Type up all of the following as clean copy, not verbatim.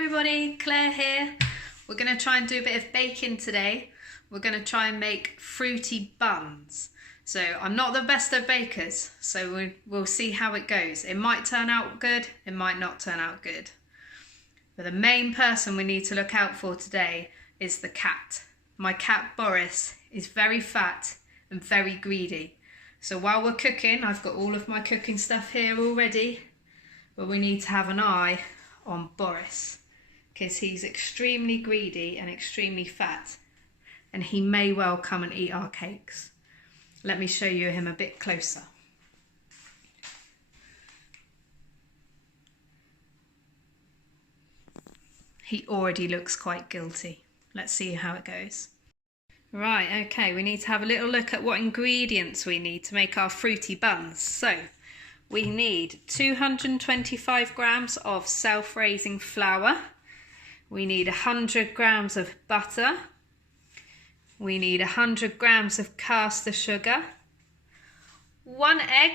everybody, Claire here. We're going to try and do a bit of baking today. We're going to try and make fruity buns. So I'm not the best of bakers, so we'll see how it goes. It might turn out good, it might not turn out good. But the main person we need to look out for today is the cat. My cat Boris is very fat and very greedy. So while we're cooking, I've got all of my cooking stuff here already, but we need to have an eye on Boris because he's extremely greedy and extremely fat, and he may well come and eat our cakes. Let me show you him a bit closer. He already looks quite guilty. Let's see how it goes. Right, okay, we need to have a little look at what ingredients we need to make our fruity buns. So, we need 225 grams of self-raising flour. We need 100 grams of butter. We need 100 grams of caster sugar. 1 egg.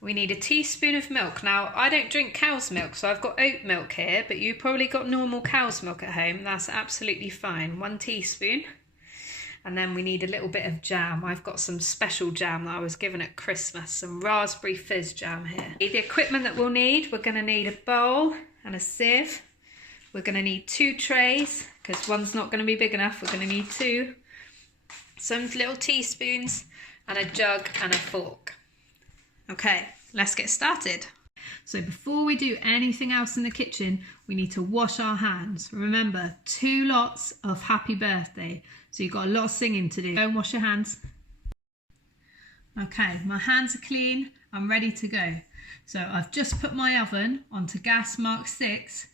We need a teaspoon of milk. Now, I don't drink cow's milk, so I've got oat milk here, but you've probably got normal cow's milk at home. That's absolutely fine. 1 teaspoon. And then we need a little bit of jam. I've got some special jam that I was given at Christmas, some raspberry fizz jam here. The equipment that we'll need, we're going to need a bowl and a sieve. We're going to need 2 trays, because one's not going to be big enough. We're going to need 2. Some little teaspoons and a jug and a fork. Okay, let's get started. So before we do anything else in the kitchen, we need to wash our hands. Remember, 2 lots of happy birthday. So you've got a lot of singing to do. Go and wash your hands. Okay, my hands are clean. I'm ready to go. So I've just put my oven onto gas mark 6,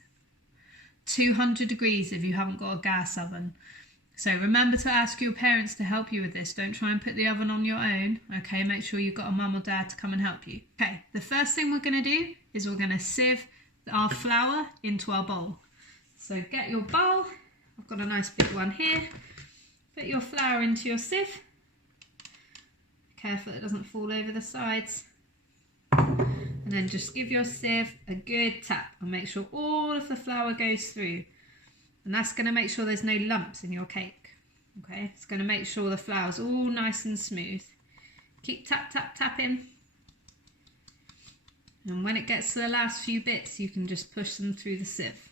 200 degrees if you haven't got a gas oven. So remember to ask your parents to help you with this. Don't try and put the oven on your own. Okay, make sure you've got a mum or dad to come and help you. Okay, the first thing we're going to do is we're going to sieve our flour into our bowl. So get your bowl. I've got a nice big one here. Put your flour into your sieve. Careful it doesn't fall over the sides. And then just give your sieve a good tap and make sure all of the flour goes through. And that's going to make sure there's no lumps in your cake. Okay, it's going to make sure the flour's all nice and smooth. Keep tap, tap, tapping. And when it gets to the last few bits, you can just push them through the sieve.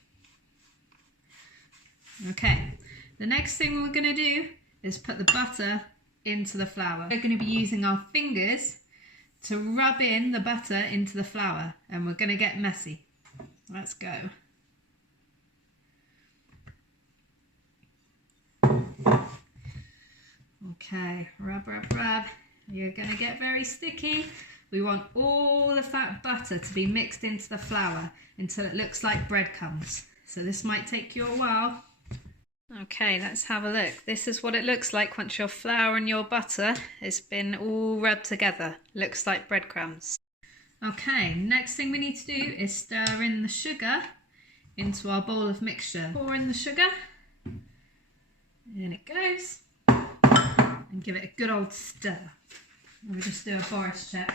Okay, the next thing we're going to do is put the butter into the flour. We're going to be using our fingers to rub in the butter into the flour, and we're going to get messy. Let's go. Okay, rub, rub, rub. You're going to get very sticky. We want all of that butter to be mixed into the flour until it looks like breadcrumbs. So this might take you a while. Okay, let's have a look. This is what it looks like once your flour and your butter has been all rubbed together. Looks like breadcrumbs. Okay, next thing we need to do is stir in the sugar into our bowl of mixture. Pour in the sugar. In it goes. And give it a good old stir. We'll just do a Boris check.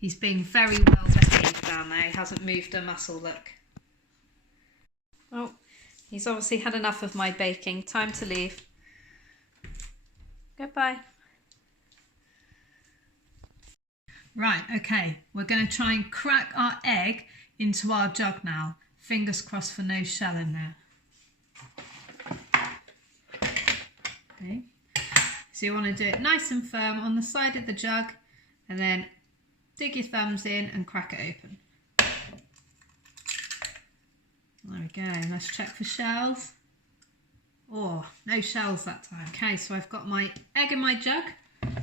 He's being very well behaved down there. He hasn't moved a muscle, look. Oh, he's obviously had enough of my baking. Time to leave. Goodbye. Right, okay. We're going to try and crack our egg into our jug now. Fingers crossed for no shell in there. Okay. So you want to do it nice and firm on the side of the jug, and then dig your thumbs in and crack it open. There we go. Let's check for shells. Oh, no shells that time. Okay, so I've got my egg in my jug.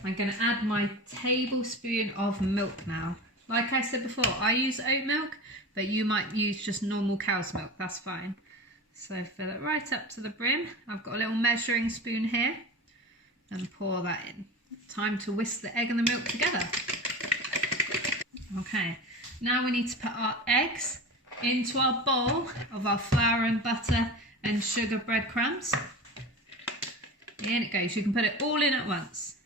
I'm going to add my tablespoon of milk now. Like I said before, I use oat milk, but you might use just normal cow's milk. That's fine. So fill it right up to the brim. I've got a little measuring spoon here. And pour that in. Time to whisk the egg and the milk together. Okay, now we need to put our eggs into our bowl of our flour and butter and sugar breadcrumbs. In it goes. You can put it all in at once.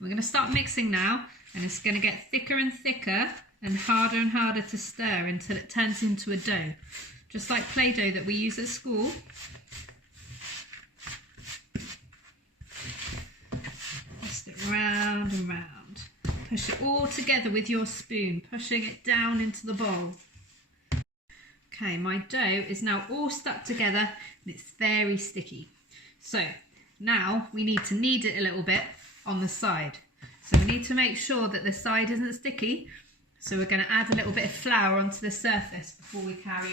We're going to start mixing now, and it's going to get thicker and thicker and harder to stir until it turns into a dough, just like Play-Doh that we use at school. Twist it round and round. Push it all together with your spoon, pushing it down into the bowl. Okay, my dough is now all stuck together and it's very sticky. So now we need to knead it a little bit on the side. So we need to make sure that the side isn't sticky. So we're going to add a little bit of flour onto the surface before we carry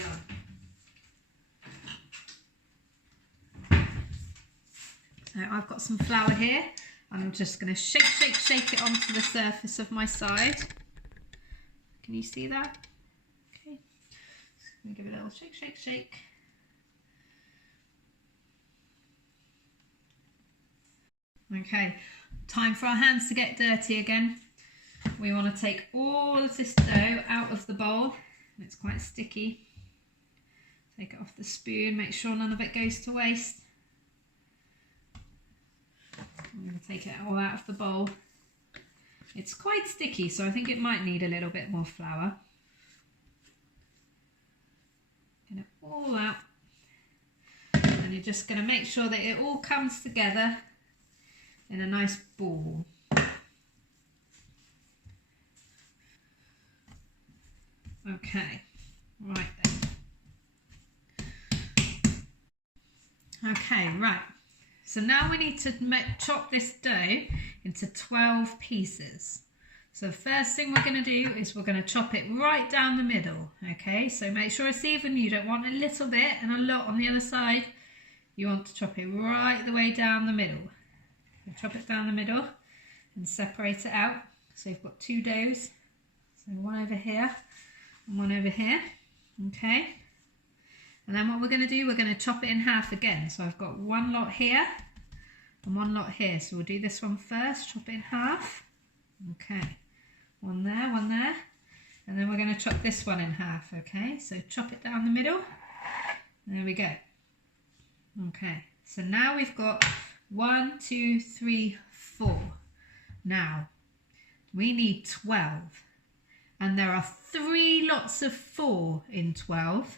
on. So I've got some flour here and I'm just going to shake it onto the surface of my side. Can you see that? Okay. Just going to give it a little shake. Okay, time for our hands to get dirty again. We want to take all of this dough out of the bowl. It's quite sticky. Take it off the spoon, make sure none of it goes to waste. I'm going to take it all out of the bowl. It's quite sticky, so I think it might need a little bit more flour. Get it all out. And you're just going to make sure that it all comes together in a nice ball. Okay, right then. Okay, right. So now we need to chop this dough into 12 pieces. So the first thing we're going to do is we're going to chop it right down the middle. Okay, so make sure it's even. You don't want a little bit and a lot on the other side. You want to chop it right the way down the middle. Chop it down the middle and separate it out. So you've got two doughs. So one over here and one over here. Okay. And then what we're going to do, we're going to chop it in half again. So I've got one lot here and one lot here. So we'll do this one first, chop it in half. Okay. One there. And then we're going to chop this one in half. Okay. So chop it down the middle. There we go. Okay. So now we've got 1, 2, 3, 4. Now we need 12. And there are 3 lots of 4 in 12.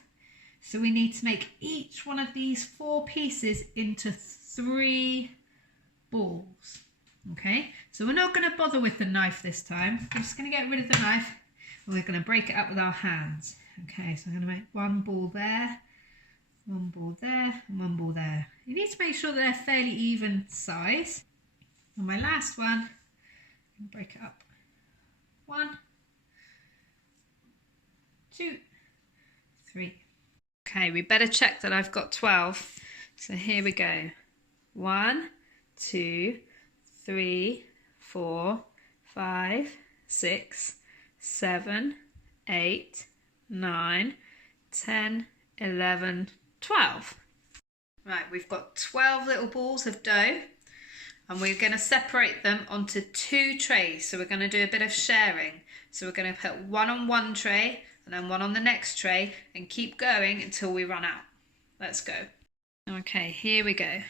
So we need to make each one of these 4 pieces into 3 balls. Okay, so we're not going to bother with the knife this time. We're just going to get rid of the knife and we're going to break it up with our hands. Okay, so I'm going to make one ball there, one ball there, and one ball there. You need to make sure that they're fairly even size. And my last one, I'm going to break it up. 1, 2, 3. Okay, we better check that I've got 12. So here we go. 1, 2, 3, 4, 5, 6, 7, 8, 9, 10, 11, 12. Right, we've got 12 little balls of dough and we're going to separate them onto 2 trays. So we're going to do a bit of sharing. So we're going to put one on one tray and then one on the next tray and keep going until we run out. Let's go. Okay, here we go.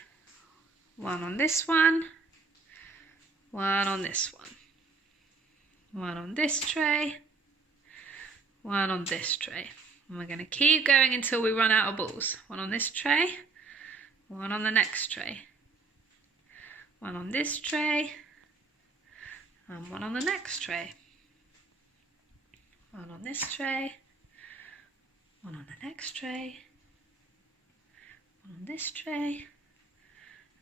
One on this one on this one on this tray, one on this tray. And we're going to keep going until we run out of balls. One on this tray, one on the next tray, one on this tray, and one on the next tray. One on this tray, one on the next tray, one on this tray,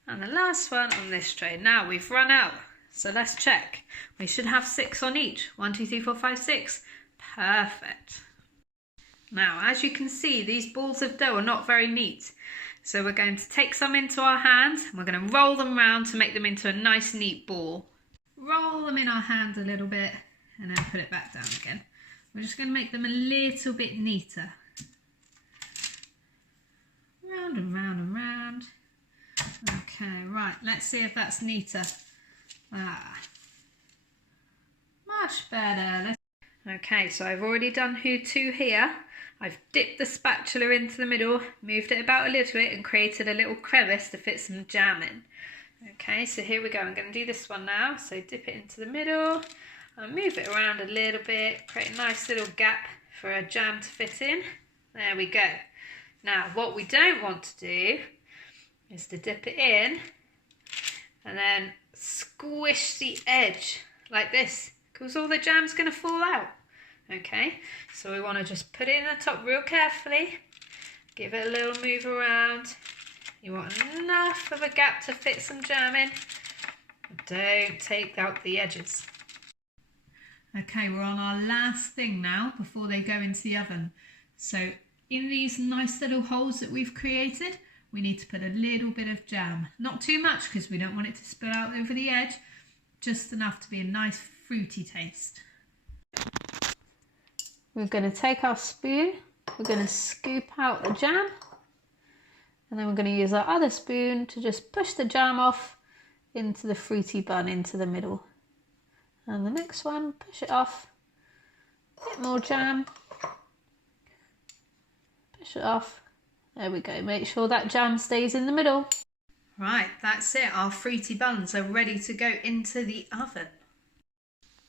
and the last one on this tray. Now we've run out, so let's check. We should have 6 on each. 1, 2, 3, 4, 5, 6. Perfect. Now, as you can see, these balls of dough are not very neat. So we're going to take some into our hands and we're going to roll them round to make them into a nice neat ball. Roll them in our hands a little bit and then put it back down again. We're just going to make them a little bit neater. Round and round and round. Okay, right, let's see if that's neater. Much better. Okay, so I've already done 2 here. I've dipped the spatula into the middle, moved it about a little bit and created a little crevice to fit some jam in. Okay, so here we go. I'm going to do this one now. So dip it into the middle. I'll move it around a little bit, create a nice little gap for our jam to fit in. There we go. Now what we don't want to do is to dip it in and then squish the edge like this, because all the jam's going to fall out. Okay, so we want to just put it in the top real carefully, give it a little move around. You want enough of a gap to fit some jam in. Don't take out the edges. Okay, we're on our last thing now before they go into the oven. So in these nice little holes that we've created, we need to put a little bit of jam. Not too much because we don't want it to spill out over the edge, just enough to be a nice fruity taste. We're going to take our spoon, we're going to scoop out the jam, and then we're going to use our other spoon to just push the jam off into the fruity bun into the middle. And the next one, push it off, a bit more jam, push it off. There we go, make sure that jam stays in the middle. Right, that's it, our fruity buns are ready to go into the oven.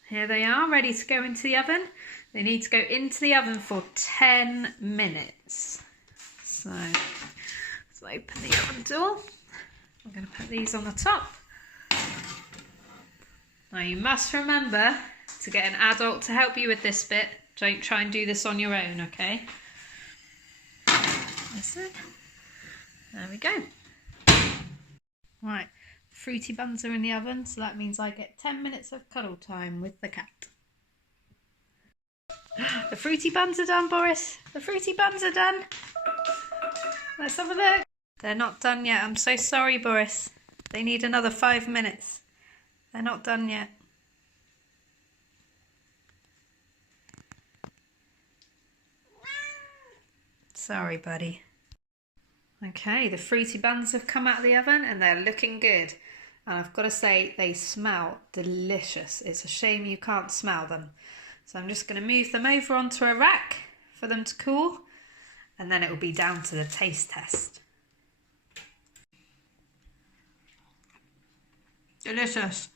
Here they are, ready to go into the oven. They need to go into the oven for 10 minutes. So, let's open the oven door. I'm going to put these on the top. Now you must remember to get an adult to help you with this bit. Don't try and do this on your own, okay? That's it. There we go. Right, fruity buns are in the oven, so that means I get 10 minutes of cuddle time with the cat. The fruity buns are done, Boris. The fruity buns are done. Let's have a look. They're not done yet. I'm so sorry, Boris. They need another 5 minutes. They're not done yet. Sorry, buddy. Okay, the fruity buns have come out of the oven and they're looking good. And I've got to say, they smell delicious. It's a shame you can't smell them. So I'm just going to move them over onto a rack for them to cool. And then it will be down to the taste test. Delicious.